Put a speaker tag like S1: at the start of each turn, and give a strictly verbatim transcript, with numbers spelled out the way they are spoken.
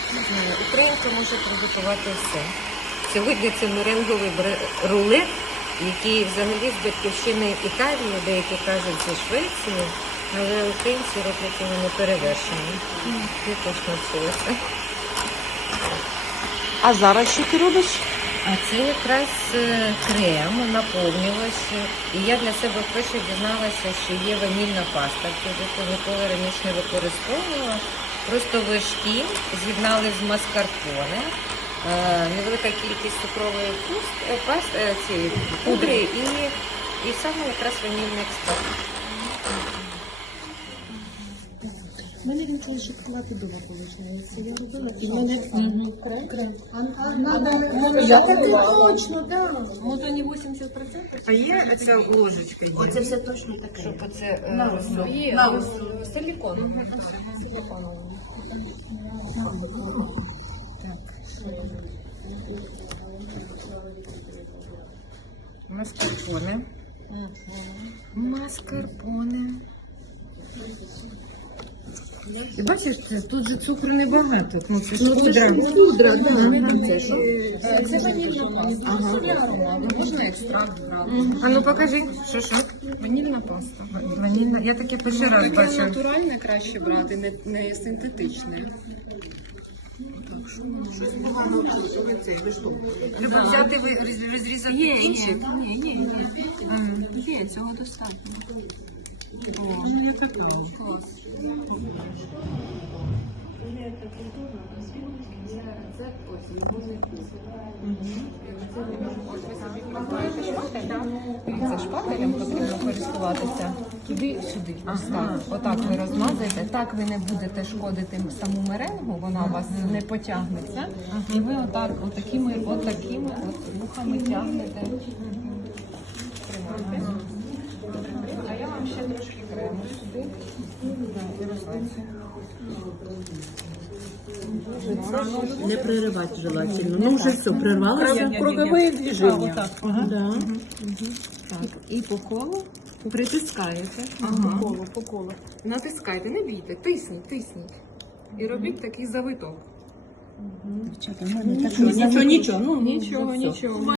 S1: Не знаю, українка може приготувати все. Сьогодні це меренговий рулет, який взагалі з батьківщини Італії, деякі кажуть, зі Швеції, але українці роблять його неперевершено. Я теж навчилася.
S2: А зараз що ти робиш?
S1: А це якраз е, крем, наповнювач. І я для себе вперше дізналася, що є ванільна паста, яку ніколи раніше не використовувала. Просто вершки з'єднали з маскарпоне, е, невелика кількість цукрової пуст, е, паст, е, цієї пудри і, і саме якраз ванільний екстракт.
S3: У мене він цей шоколадова, виходить. Я робила, і в мене крем. Крем. Я точно, так.
S1: Може не вісімдесят відсотків?
S2: А є ця ложечка? Є?
S3: Оце все точно таке.
S1: Щоб оце е,
S3: Є.
S1: силікон. Силікон. Маскарпоне. Маскарпоне. Ти бачиш, тут же цукру небагато. Ну, це ж пудра.
S3: Пудра, так.
S1: Це що? Це ванільна паста. Ага. Можна екстракт брати. А ну покажи, що що?
S4: Ванільна паста.
S1: Ванільна. Я таке перший раз
S4: Таке
S1: бачу.
S4: натуральне краще брати, не, не синтетичне. Так, що воно? Щось погано.
S1: Люба взяти, ви- роз- розрізати
S4: Є, є,
S1: кінчик.
S4: є, є, є. Є, цього достатньо. О, клас.
S1: Це шпателем потрібно користуватися. Туди-сюди. Ось так. Отак ви розмазуєте. Так ви не будете шкодити саму меренгу, вона у вас не потягнеться. І ви отак, отакими, отакими от рухами тягнете. Тримайте. А я вам ще трошки крему сюди.
S2: Не прерывать желательно. Ну уже все, прервалося.
S3: Круговые движения.
S2: Ага, да.
S1: Так, і по колу притискаєте.
S3: Ага.
S1: По колу, по колу. Натискайте, не бійте, тисніть, тисніть. І робіть такий завиток.
S2: Нічого, нічого, ну,
S1: Нічого,
S2: все.
S1: нічого.